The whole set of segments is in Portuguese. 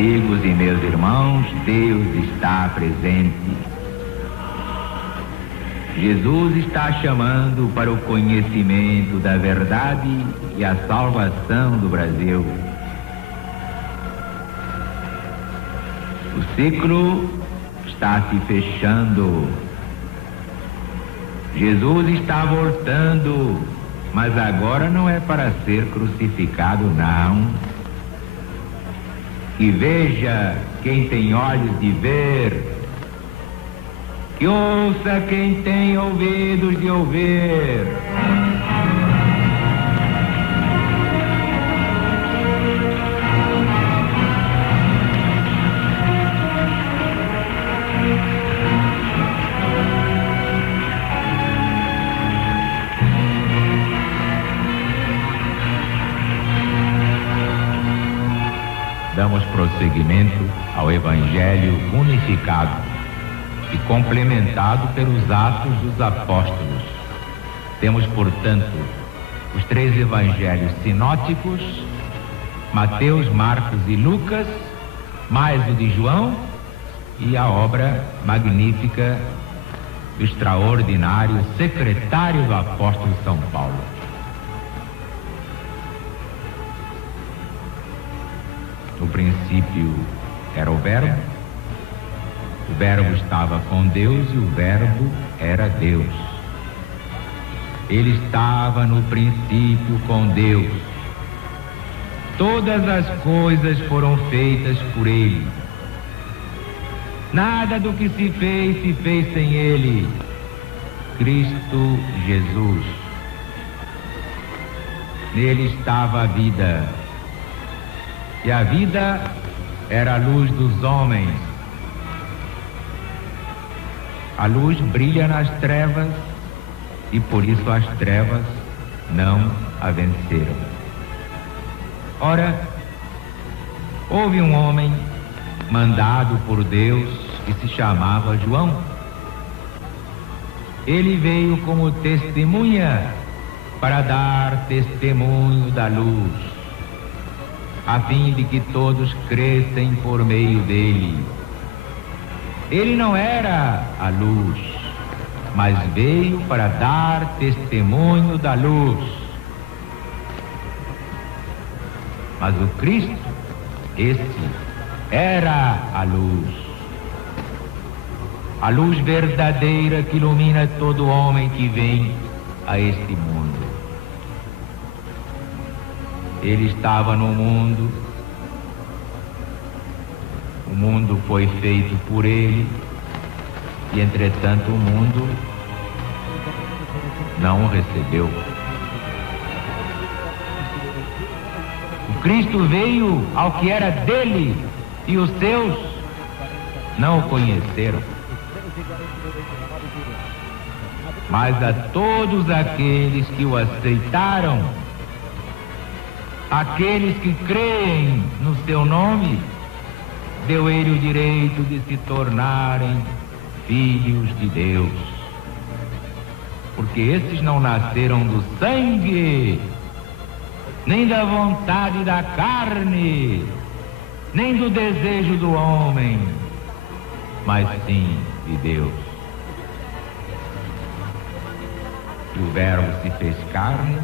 amigos e meus irmãos, Deus está presente. Jesus está chamando para o conhecimento da verdade e a salvação do Brasil. O ciclo está se fechando. Jesus está voltando, mas agora não é para ser crucificado, não. E veja quem tem olhos de ver, que ouça quem tem ouvidos de ouvir. Damos prosseguimento ao Evangelho unificado e complementado pelos Atos dos Apóstolos. Temos, portanto, os 3 Evangelhos sinóticos, Mateus, Marcos e Lucas, mais o de João e a obra magnífica do extraordinário secretário do apóstolo São Paulo. No princípio era o Verbo estava com Deus e o Verbo era Deus. Ele estava no princípio com Deus. Todas as coisas foram feitas por Ele. Nada do que se fez sem Ele. Cristo Jesus. Nele estava a vida. E a vida era a luz dos homens. A luz brilha nas trevas e por isso as trevas não a venceram. Ora, houve um homem mandado por Deus que se chamava João. Ele veio como testemunha para dar testemunho da luz, a fim de que todos crescem por meio dele. Ele não era a luz, mas veio para dar testemunho da luz. Mas o Cristo, esse, era a luz verdadeira que ilumina todo homem que vem a este mundo. Ele estava no mundo, o mundo foi feito por ele, e entretanto o mundo não o recebeu. O Cristo veio ao que era dele, e os seus não o conheceram. Mas a todos aqueles que o aceitaram, aqueles que creem no seu nome, deu ele o direito de se tornarem filhos de Deus. Porque esses não nasceram do sangue, nem da vontade da carne, nem do desejo do homem, mas sim de Deus. E o Verbo se fez carne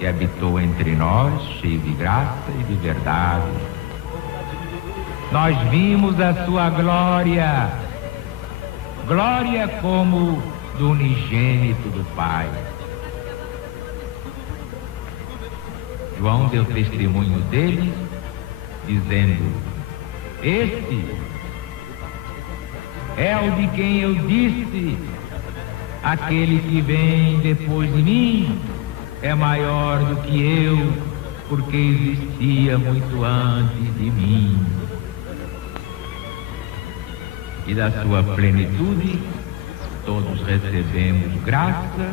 e habitou entre nós, cheio de graça e de verdade. Nós vimos a sua glória, glória como do unigênito do Pai. João deu testemunho dele, dizendo: este é o de quem eu disse, aquele que vem depois de mim é maior do que eu, porque existia muito antes de mim. E da sua plenitude todos recebemos graça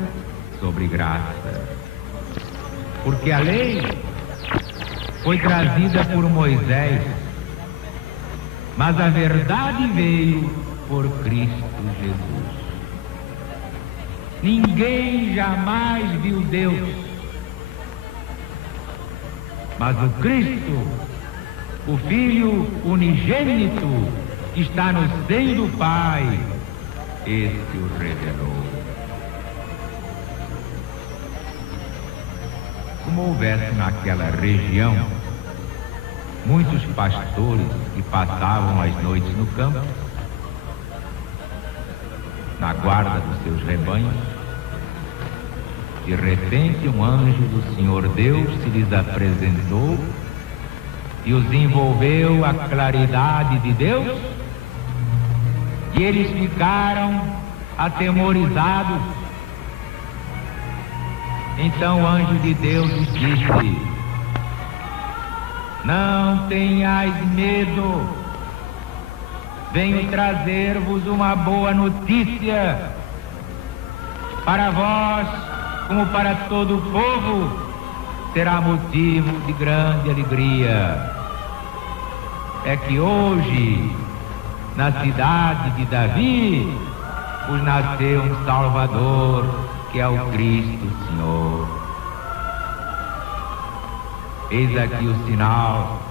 sobre graça. Porque a lei foi trazida por Moisés, mas a verdade veio por Cristo Jesus. Ninguém jamais viu Deus, mas o Cristo, o Filho unigênito que está no seio do Pai, este o revelou. Como houvesse naquela região muitos pastores que passavam as noites no campo, na guarda dos seus rebanhos, de repente um anjo do Senhor Deus se lhes apresentou e os envolveu a claridade de Deus, e eles ficaram atemorizados. Então o anjo de Deus lhes disse: não tenhais medo, venho trazer-vos uma boa notícia para vós, como para todo o povo, será motivo de grande alegria. É que hoje, na cidade de Davi, vos nasceu um Salvador, que é o Cristo Senhor. Eis aqui o sinal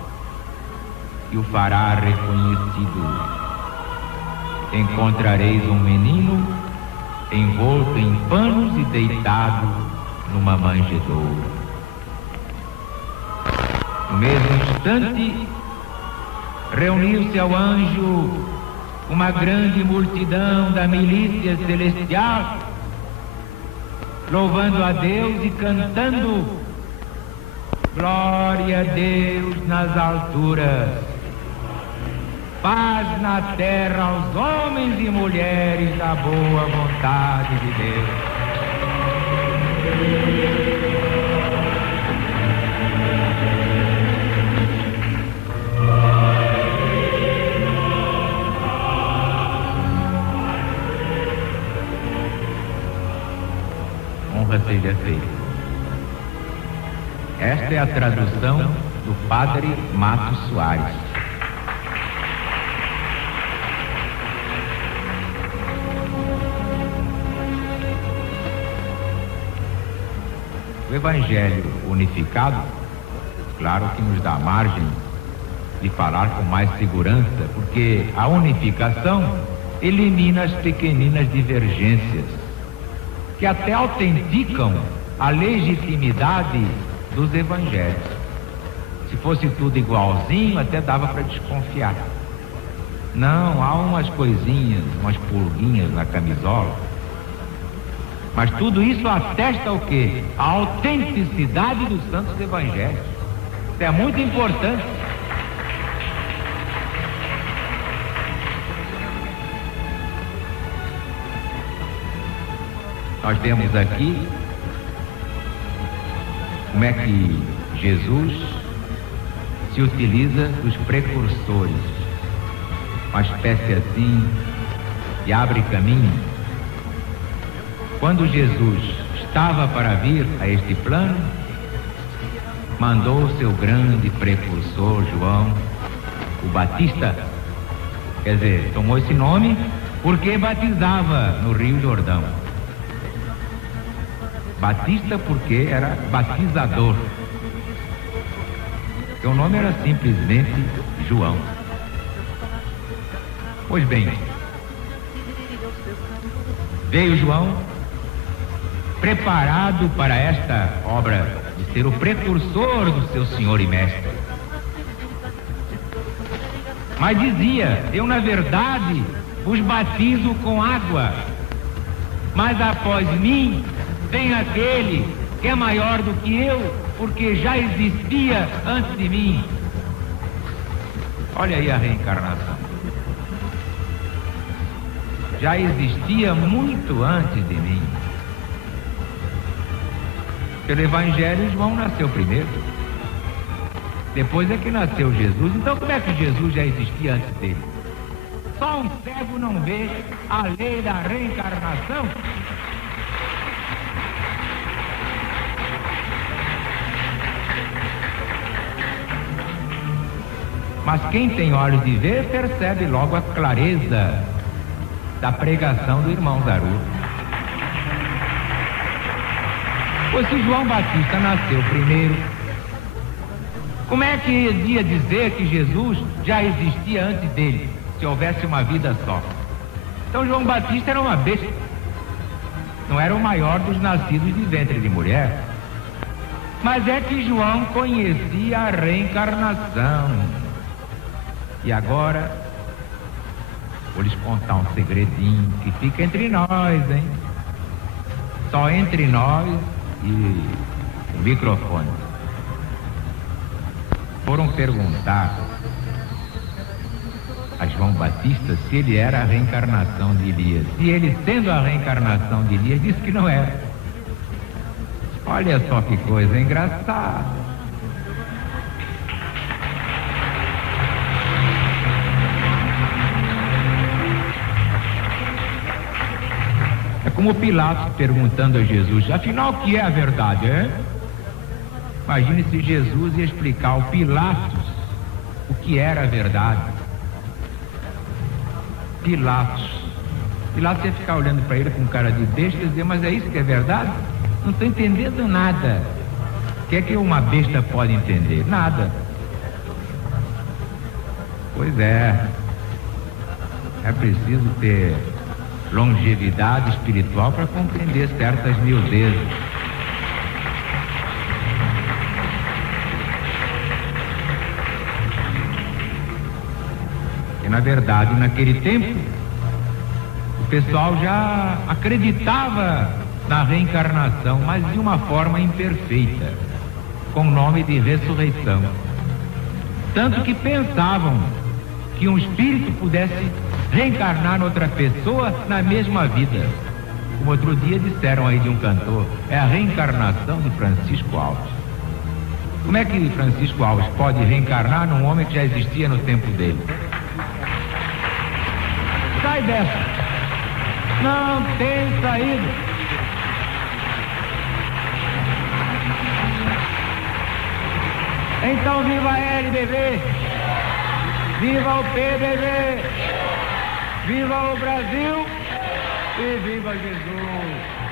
que o fará reconhecido. Encontrareis um menino envolto em panos e deitado numa manjedoura. No mesmo instante, reuniu-se ao anjo uma grande multidão da milícia celestial, louvando a Deus e cantando: glória a Deus nas alturas, paz na terra aos homens e mulheres da boa vontade de Deus. Honra seja feita. Esta é a tradução do Padre Matos Soares. O Evangelho unificado, claro que nos dá margem de falar com mais segurança, porque a unificação elimina as pequeninas divergências que até autenticam a legitimidade dos evangelhos. Se fosse tudo igualzinho, até dava para desconfiar. Não, há umas coisinhas, umas pulguinhas na camisola. Mas tudo isso atesta o quê? A autenticidade dos santos evangelhos. Isso é muito importante. Nós temos aqui como é que Jesus se utiliza dos precursores, uma espécie assim de abre caminho. Quando Jesus estava para vir a este plano, mandou o seu grande precursor João, o Batista, quer dizer, tomou esse nome porque batizava no Rio Jordão. Batista porque era batizador. Seu nome era simplesmente João. Pois bem, veio João preparado para esta obra de ser o precursor do seu Senhor e Mestre. Mas dizia: eu na verdade vos batizo com água, mas após mim vem aquele que é maior do que eu, porque já existia antes de mim. Olha aí a reencarnação. Já existia muito antes de mim. Pelo Evangelho, João nasceu primeiro. Depois é que nasceu Jesus. Então como é que Jesus já existia antes dele? Só um cego não vê a lei da reencarnação? Mas quem tem olhos de ver percebe logo a clareza da pregação do irmão Zaru. Pois se João Batista nasceu primeiro, Como é que ia dizer que Jesus já existia antes dele, se houvesse uma vida só? Então João Batista era uma besta. Não era o maior dos nascidos de ventre de mulher. Mas é que João conhecia a reencarnação. E agora, vou lhes contar um segredinho que fica entre nós, hein? Só entre nós e o microfone. Foram perguntar a João Batista se ele era a reencarnação de Elias. E ele, sendo a reencarnação de Elias, disse que não era. Olha só que coisa engraçada. É como Pilatos perguntando a Jesus: afinal, o que é a verdade, hein? Imagine se Jesus ia explicar ao Pilatos o que era a verdade. Pilatos ia ficar olhando para ele com cara de besta e dizer: mas é isso que é verdade? Não estou entendendo nada. O que é que uma besta pode entender? Nada. Pois é. É preciso ter longevidade espiritual para compreender certas miudezas. E na verdade, naquele tempo, o pessoal já acreditava na reencarnação, mas de uma forma imperfeita, com o nome de ressurreição. Tanto que pensavam que um espírito pudesse reencarnar noutra pessoa na mesma vida. Como outro dia disseram aí de um cantor, é a reencarnação de Francisco Alves. Como é que Francisco Alves pode reencarnar num homem que já existia no tempo dele? Sai dessa! Não tem saída! Então viva a LBV! Viva o PBV! Viva o Brasil! E viva Jesus!